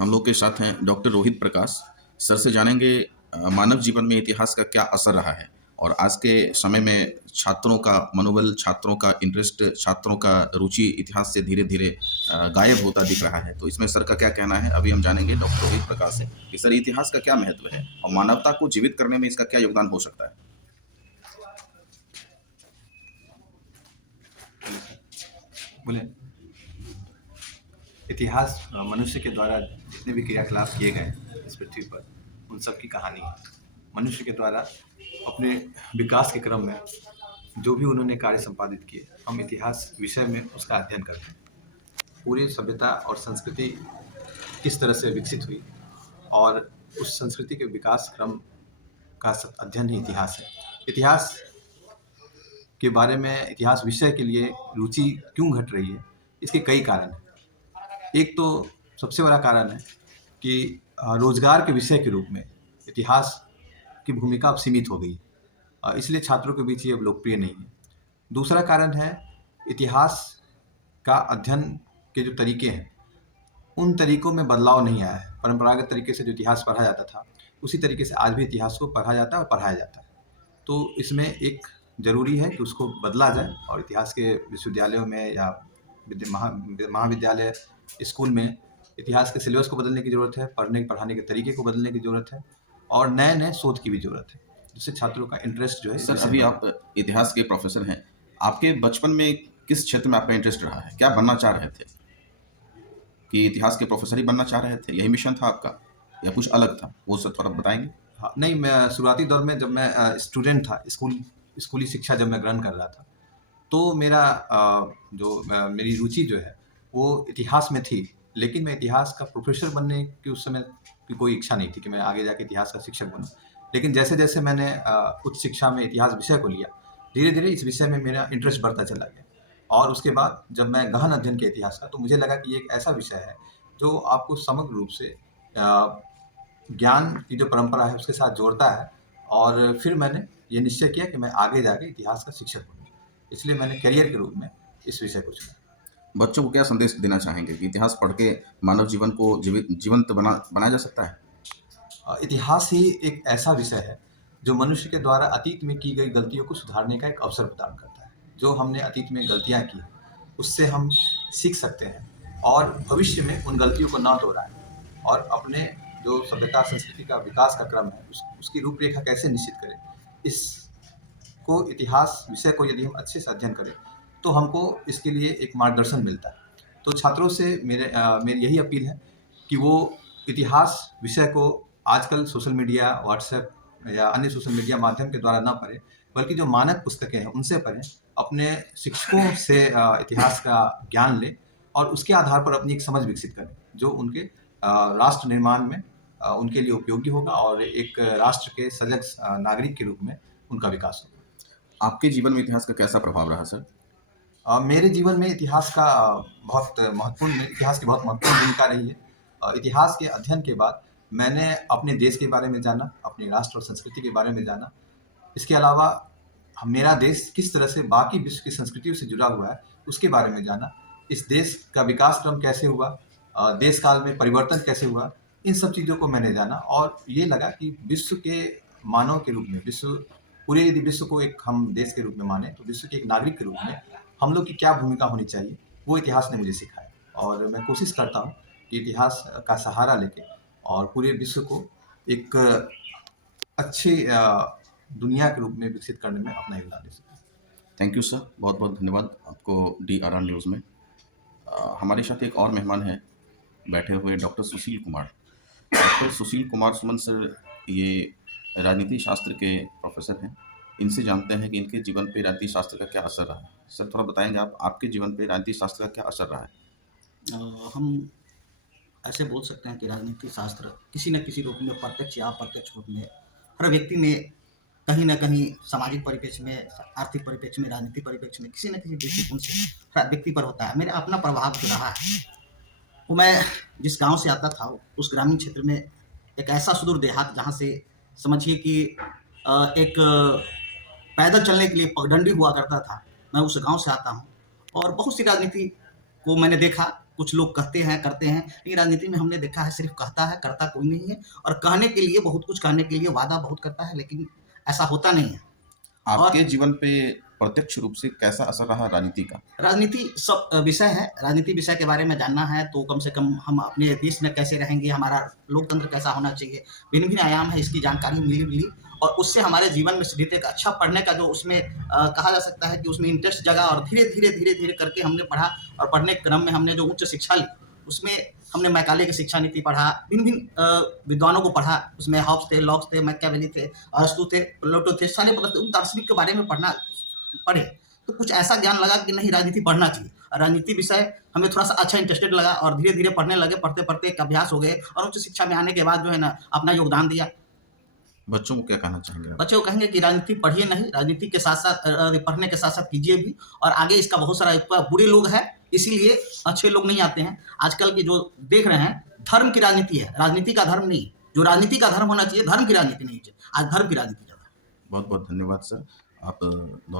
हम लोग के साथ हैं डॉक्टर रोहित प्रकाश। सर से जानेंगे मानव जीवन में इतिहास का क्या असर रहा है और आज के समय में छात्रों का मनोबल, छात्रों का इंटरेस्ट, छात्रों का रुचि इतिहास से धीरे-धीरे गायब होता दिख रहा है। तो इसमें सर का क्या कहना है, अभी हम जानेंगे डॉक्टर रोहित प्रकाश से कि सर इतिहास का क्या महत्व है और मानवता को जीवित करने में इसका क्या योगदान हो सकता है? बोले इतिहास मनुष्य के द्वारा जितने भी क्रियाकलाप किए गए हैं इस पृथ्वी पर, उन सब की कहानी है। मनुष्य के द्वारा अपने विकास के क्रम में जो भी उन्होंने कार्य संपादित किए, हम इतिहास विषय में उसका अध्ययन करते हैं। पूरी सभ्यता और संस्कृति किस तरह से विकसित हुई और उस संस्कृति के विकास क्रम का अध्ययन ही इतिहास है। इतिहास के बारे में, इतिहास विषय के लिए रुचि क्यों घट रही है, इसके कई कारण हैं। एक तो सबसे बड़ा कारण है कि रोजगार के विषय के रूप में इतिहास की भूमिका अब सीमित हो गई, इसलिए छात्रों के बीच ये अब लोकप्रिय नहीं है। दूसरा कारण है इतिहास का अध्ययन के जो तरीके हैं, उन तरीकों में बदलाव नहीं आया है। परंपरागत तरीके से जो इतिहास पढ़ा जाता था, उसी तरीके से आज भी इतिहास को पढ़ा जाता है और पढ़ाया जाता है। तो इसमें एक ज़रूरी है कि उसको बदला जाए और इतिहास के विश्वविद्यालयों में या महाविद्यालय, स्कूल में इतिहास के सिलेबस को बदलने की ज़रूरत है, पढ़ाने के तरीके को बदलने की ज़रूरत है और नए-नए शोध की भी ज़रूरत है, जिससे छात्रों का इंटरेस्ट जो है। सर अभी आप इतिहास के प्रोफेसर हैं, आपके बचपन में किस क्षेत्र में आपका इंटरेस्ट रहा है? क्या बनना चाह रहे थे? कि इतिहास के प्रोफेसर ही बनना चाह रहे थे, यही मिशन था आपका या कुछ अलग था? वो सब थोड़ा बताएँगे? हाँ, नहीं, मैं शुरुआती दौर में जब मैं स्टूडेंट था, स्कूली शिक्षा जब मैं ग्रहण कर रहा था, तो मेरा मेरी रुचि जो है वो इतिहास में थी, लेकिन मैं इतिहास का प्रोफेसर बनने की उस समय की कोई इच्छा नहीं थी कि मैं आगे जाके इतिहास का शिक्षक बनूँ। लेकिन जैसे-जैसे मैंने उच्च शिक्षा में इतिहास विषय को लिया, धीरे-धीरे इस विषय में मेरा इंटरेस्ट बढ़ता चला गया और उसके बाद जब मैं गहन अध्ययन किया इतिहास का, तो मुझे लगा कि ये एक ऐसा विषय है जो आपको समग्र रूप से ज्ञान की जो परंपरा है उसके साथ जोड़ता है और फिर मैंने ये निश्चय किया कि मैं आगे जाके इतिहास का शिक्षक बनूँ। इसलिए मैंने करियर के रूप में इस विषय को चुना। बच्चों को क्या संदेश देना चाहेंगे कि इतिहास पढ़ के मानव जीवन को जीवंत बनाया जा सकता है? इतिहास ही एक ऐसा विषय है जो मनुष्य के द्वारा अतीत में की गई गलतियों को सुधारने का एक अवसर प्रदान करता है। जो हमने अतीत में गलतियाँ की, उससे हम सीख सकते हैं और भविष्य में उन गलतियों को ना दोहराएँ और अपने जो सभ्यता संस्कृति का विकास का क्रम है, उसकी रूपरेखा कैसे निश्चित करें। इसको इतिहास विषय को यदि हम अच्छे से अध्ययन करें, तो हमको इसके लिए एक मार्गदर्शन मिलता है। तो छात्रों से मेरी यही अपील है कि वो इतिहास विषय को आजकल सोशल मीडिया, व्हाट्सएप या अन्य सोशल मीडिया माध्यम के द्वारा ना पढ़ें, बल्कि जो मानक पुस्तकें हैं उनसे पढ़ें। अपने शिक्षकों से इतिहास का ज्ञान लें और उसके आधार पर अपनी एक समझ विकसित करें, जो उनके राष्ट्र निर्माण में उनके लिए उपयोगी होगा और एक राष्ट्र के सजग नागरिक के रूप में उनका विकास होगा। आपके जीवन में इतिहास का कैसा प्रभाव रहा सर? मेरे जीवन में इतिहास की बहुत महत्वपूर्ण भूमिका रही है। इतिहास के अध्ययन के बाद मैंने अपने देश के बारे में जाना, अपने राष्ट्र और संस्कृति के बारे में जाना। इसके अलावा मेरा देश किस तरह से बाकी विश्व की संस्कृतियों से जुड़ा हुआ है, उसके बारे में जाना। इस देश का विकास क्रम कैसे हुआ, देश काल में परिवर्तन कैसे हुआ, इन सब चीज़ों को मैंने जाना और ये लगा कि विश्व के मानव के रूप में, पूरे यदि विश्व को एक हम देश के रूप में माने, तो विश्व के एक नागरिक के रूप में हम लोग की क्या भूमिका होनी चाहिए, वो इतिहास ने मुझे सिखाया और मैं कोशिश करता हूँ कि इतिहास का सहारा लेके और पूरे विश्व को एक अच्छी दुनिया के रूप में विकसित करने में अपना योगदान दे सकूँ। थैंक यू सर, बहुत-बहुत धन्यवाद आपको DRR न्यूज़ में। हमारे साथ एक और मेहमान हैं बैठे हुए doctor Sushil Kumar. Doctor Sushil Kumar Suman sir ये राजनीति शास्त्र के प्रोफेसर हैं। इनसे जानते हैं कि इनके जीवन पे राजनीति शास्त्र का क्या असर रहा है। सर थोड़ा बताएँगे आप, आपके जीवन पे राजनीति शास्त्र का क्या असर रहा है? हम ऐसे बोल सकते हैं कि राजनीति शास्त्र किसी न किसी रूप में, प्रत्यक्ष या अप्रत्यक्ष रूप में, हर व्यक्ति में कहीं न कहीं सामाजिक परिप्रेक्ष्य में, आर्थिक परिप्रेक्ष्य में, राजनीतिक परिप्रेक्ष्य में किसी न किसी दृष्टिकोण से हर व्यक्ति पर होता है। मेरा अपना प्रभाव जो रहा है, वो मैं जिस गाँव से आता था, उस ग्रामीण क्षेत्र में एक ऐसा सुदूर देहात जहाँ से समझिए कि एक पैदल चलने के लिए पगडंडी हुआ करता था। मैं उस गाँव से आता हूँ और बहुत सी राजनीति को मैंने देखा, कुछ लोग कहते हैं, करते हैं, लेकिन राजनीति में हमने देखा है सिर्फ कहता है, करता कोई नहीं है और कहने के लिए बहुत कुछ कहने के लिए वादा बहुत करता है, लेकिन ऐसा होता नहीं है। आपके जीवन पे प्रत्यक्ष रूप से कैसा असर रहा राजनीति का? राजनीति सब विषय है, राजनीति विषय के बारे में जानना है तो कम से कम हम अपने देश में कैसे रहेंगे, हमारा लोकतंत्र कैसा होना चाहिए, भिन्न-भिन्न आयाम है, इसकी जानकारी मिली और उससे हमारे जीवन में सीधे एक अच्छा पढ़ने का जो उसमें कहा जा सकता है कि उसमें इंटरेस्ट जगा और धीरे-धीरे करके हमने पढ़ा और पढ़ने के क्रम में हमने जो उच्च शिक्षा ली, उसमें हमने मैकाले की शिक्षा नीति पढ़ा, भिन्न-भिन्न विद्वानों को पढ़ा, उसमें हॉब्स थे, लॉक्स थे, मैकियावेली थे, अरस्तू थे, प्लेटो थे, सारे उन दार्शनिक के बारे में पढ़े, तो कुछ ऐसा ज्ञान लगा कि नहीं राजनीति पढ़ना चाहिए। राजनीति विषय हमें थोड़ा-सा अच्छा इंटरेस्टेड लगा और धीरे-धीरे पढ़ने लगे, पढ़ते-पढ़ते एक अभ्यास हो गए और उच्च शिक्षा में आने के बाद जो है ना अपना योगदान दिया। बच्चों को क्या कहना चाहेंगे आप? बच्चे को कहेंगे कि राजनीति पढ़िए नहीं, राजनीति के साथ-साथ पढ़ने के साथ-साथ कीजिए भी और आगे इसका बहुत सारा बुरे लोग हैं, इसीलिए अच्छे लोग नहीं आते हैं। आजकल की जो देख रहे हैं, धर्म की राजनीति है, राजनीति का धर्म नहीं। जो राजनीति का धर्म होना चाहिए, धर्म की राजनीति नहीं है। आज धर्म की राजनीति ज़्यादा है। बहुत-बहुत धन्यवाद सर। आप दोनों